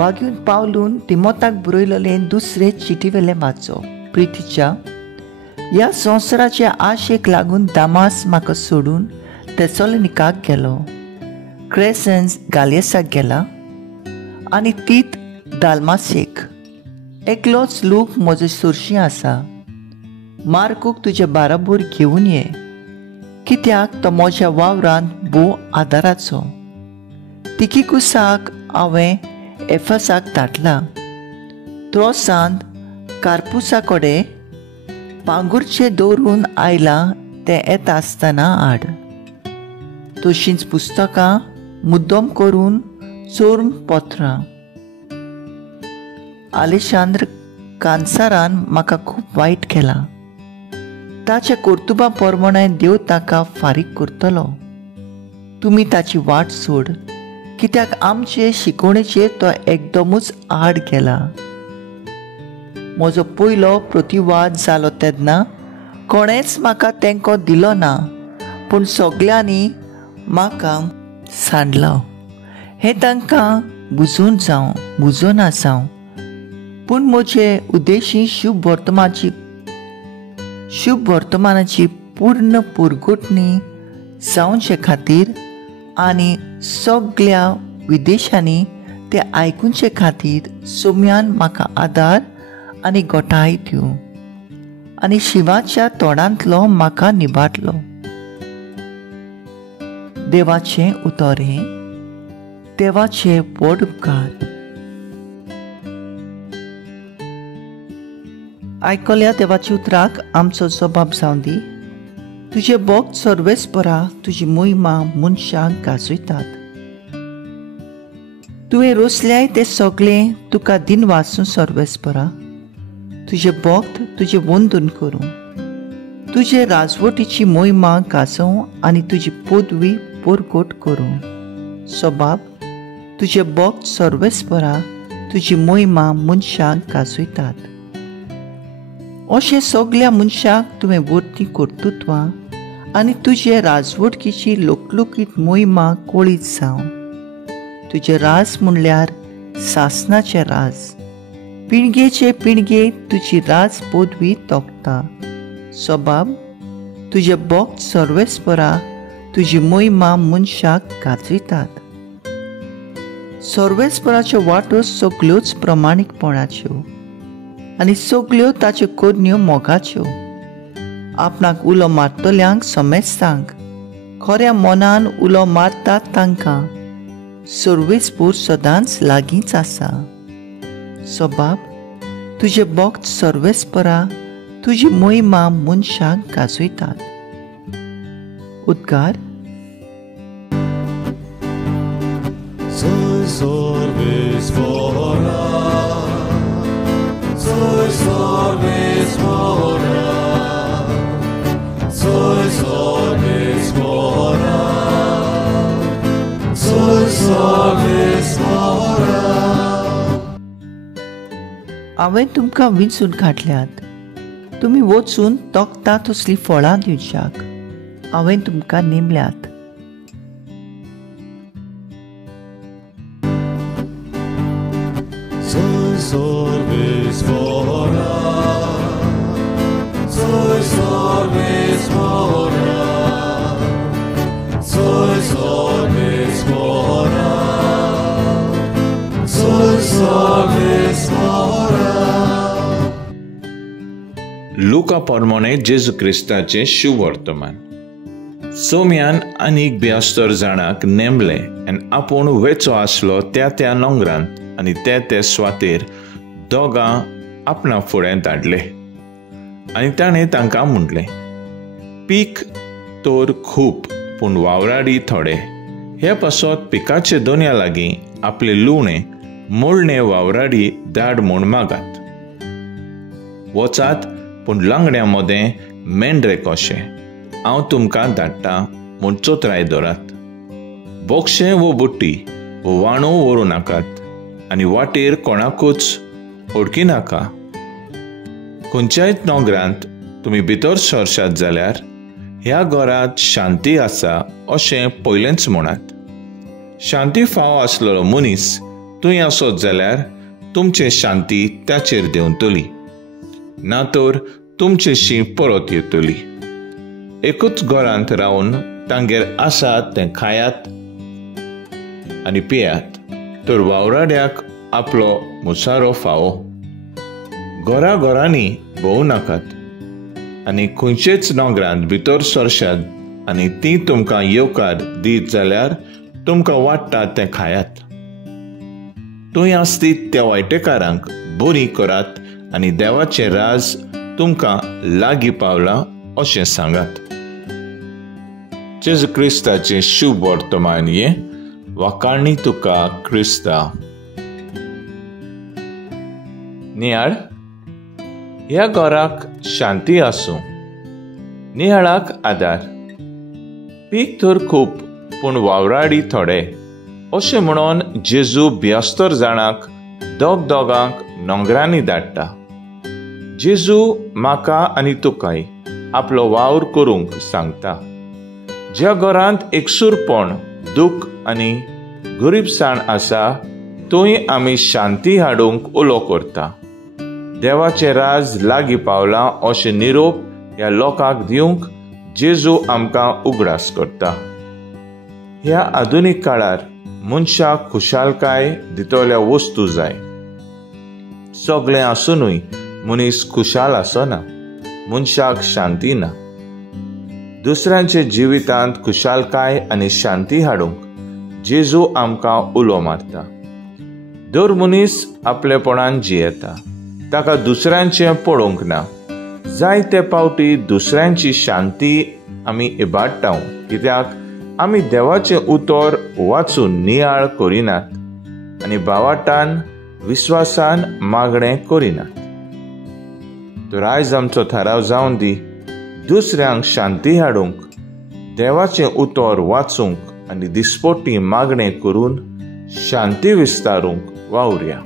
सौभाग्यून पावलून तिमोथाक बरयलेलें दुसरें चिटीवेलें वाचप. प्रितीच्या, ह्या संवसाराचे आशेक लागून दामास म्हाका सोडून थेसलोनिकाक गेलो. क्रेसेन्स गालियसाक गेला आनी तीत दाल्मासेक. एकलोच लोक म्हजो सुरशी आसा. मार्कूक तुजे बाराबोर घेवन ये, कित्याक तो म्हज्या वावरांत भोव आदाराचो. तिकिकुसाक हांवें एफसाक धाडला. त्रोसांत कार्पुसा कडेन पांगुरचे दवरून आयला तें येता आसतना हाड. तशींच पुस्तकां मुद्दम करून चोरून पत्रां. आलेशांद्र कांसारान म्हाका खूब वायट केलां. ताच्या कर्तुबा प्रमाणें देव ताका फारीक करतलो. तुमी ताची वाट सोड, कित्याक आमचे शिकवणेचेर तो एकदमूच आड गेला. म्हजो पयलो प्रतिवाद जालो तेन्ना कोणेंच म्हाका तेंको दिलो ना, पूण सगळ्यांनी म्हाका सांडलो. हें तांकां बुजून जावं बुजोना जावं, पूण म्हजे उद्देशी शुभ वर्तमानाची पूर्ण पुरगुटणी जावचे खातीर आनी सगळ्या विदेशांनी ते आयकुचे खातीर सोम्यान म्हाका आदार आनी गोठाय दिवं आनी शिवाच्या तोंडांतलो म्हाका निबाटलो. देवाचें उतोरें. देवाचे व्हड उपकार. आयकल्या देवाच्या उतराक आमचो जबाब जावं दी. तुजे भक्त सर्वेस्परा तुजी मोहिमा मनशांक गाजयतात. तुवें रोसल्याय ते सगळें तुका दिन वाचूं सर्वेस्परा. तुजे भक्त तुजे वंदन करूं. तुजे राजवटीची मोहिमा गाजोवं आनी तुजी पदवी परगट करूं. सबाब, तुजे भक्त सर्वेस्परा तुजी मोहिमा मनशांक गाजयतात. अशें सगळ्या मनशांक तुवें वर्ती कर्तृत्वां आनी तुजे राजवटकीची लोकलुकीत मोहिमा कोळीत जावं. तुजें राज म्हणल्यार सासनाचें राज. पिळगेचे पिळगे तुजी राज पदवी तोखता. सबाब, तुजे भक्त सर्वेस्परा तुजी मोहिमा मनशाक गाजयतात. सर्वेस्पराच्यो वाटो सगळ्योच प्रमाणीकपणाच्यो आनी सगळ्यो ताच्यो कोडण्यो मोगाच्यो. आपणाक उलो मारतल्यांक समेस्तांक, खऱ्या मनान उलो मारतात तांकां सर्वेस्पूर सदांच लागींच आसा. सबाब, तुजे भक्त सर्वेस्परा तुजी मोहिमा मनशांक गाजयतात. उद्गार. हांवें तुमकां विंचून काडल्यात. तुमी वचून तोखता तसलीं फळां दिवच्याक हांवें तुमकां नेमल्यात. लुका पोरमोणे जेजू क्रिस्ताचें शुभ वर्तमान. सोम्यान आनीक 72 जाणांक नेमले आनी आपूण वेचो आसलो त्या नोंगरांत आनी त्या स्वातेर दोगां आपणा फुडें धाडले. आनी ताणें तांकां म्हटलें, पीक तोर खूब पूण वावराडी थोडे. हे पासत पिकाचे दोनया लागीं आपले लुवणें मोडणे वावराडी धाड म्हूण मागात. वचात पूण लांगड्या मोदें मेंढरे कशें हांव तुमकां धाडटां म्हूण चोत्राय दवरात. बोक्षें वो बुट्टी वो वाणू व्हरूं नाकात आनी वाटेर कोणाकूच ओडकी नाका. खंयच्याय नोगरांत तुमी भितर सरशात जाल्यार ह्या घरांत शांती आसा अशें पयलेंच म्हणात. शांती फावो आसलेलो मनीस तुंय आसत जाल्यार तुमचे शांती त्याचेर देंवतली, ना तर तुमचेशी परत येतली. एकूच घरांत रावन तांगेर आसात तें खायात आनी पियात, तर वावराड्याक आपलो मुसारो फावो. घरांनी भोंवू नाकात आनी खंयचेच नोकरांत भितर सरशात आनी ती तुमकां येवकार दीत जाल्यार तुमकां वाडटा तें खायात. तुंय आसतीत त्या वायटेकारांक बरी करात आनी देवाचें राज तुमकां लागीं पावलां अशें सांगात. जेजू क्रिस्ताचें शुभ वर्तमान हें वाकाळणी तुका क्रिस्ता. नियाळ, ह्या घराक शांती आसूं, नियाळाक आदार. पीक तर खूब पूण वावराडी थोडे अशें म्हणून जेजू ब्यास्तर जाणांक दोगांक नोंगरांनी धाडटा. जेजू म्हाका आनी तुकाय आपलो वावर करूंक सांगता. ज्या घरांत एकसूरपण, दूख आनी गरीबसाण आसा थंय आमी शांती हाडूंक उलो करता. देवाचें राज लागीं पावलां अशें निरोप ह्या लोकांक दिवंक जेजू आमकां उगडास करता. ह्या आधुनीक काळार मनशाक खुशालकाय दितोल्या वस्तू जाय. सगळें आसुनूय मनीस खुशाल आसना, मनशाक शांती ना. दुसऱ्यांचे जिवितांत खुशालकाय आनी शांती हाडूंक जेजू आमकां उलो मारता. दर मनीस आपलेपणान जियेता, ताका दुसऱ्यांचें पडोवंक ना. जायते फावटी दुसऱ्यांची शांती आमी इबाडटा, कित्याक आमी देवाचें उतर वाचून नियाळ करिनात आनी भावाटान विस्वासान मागणें करिनात. तर आयज आमचो थाराव जावन दी, दुसऱ्यांक शांती हाडूंक, देवाचें उतर वाचूंक आनी दिसपट्टी मागणें करून शांती विस्तारूंक वावुरया.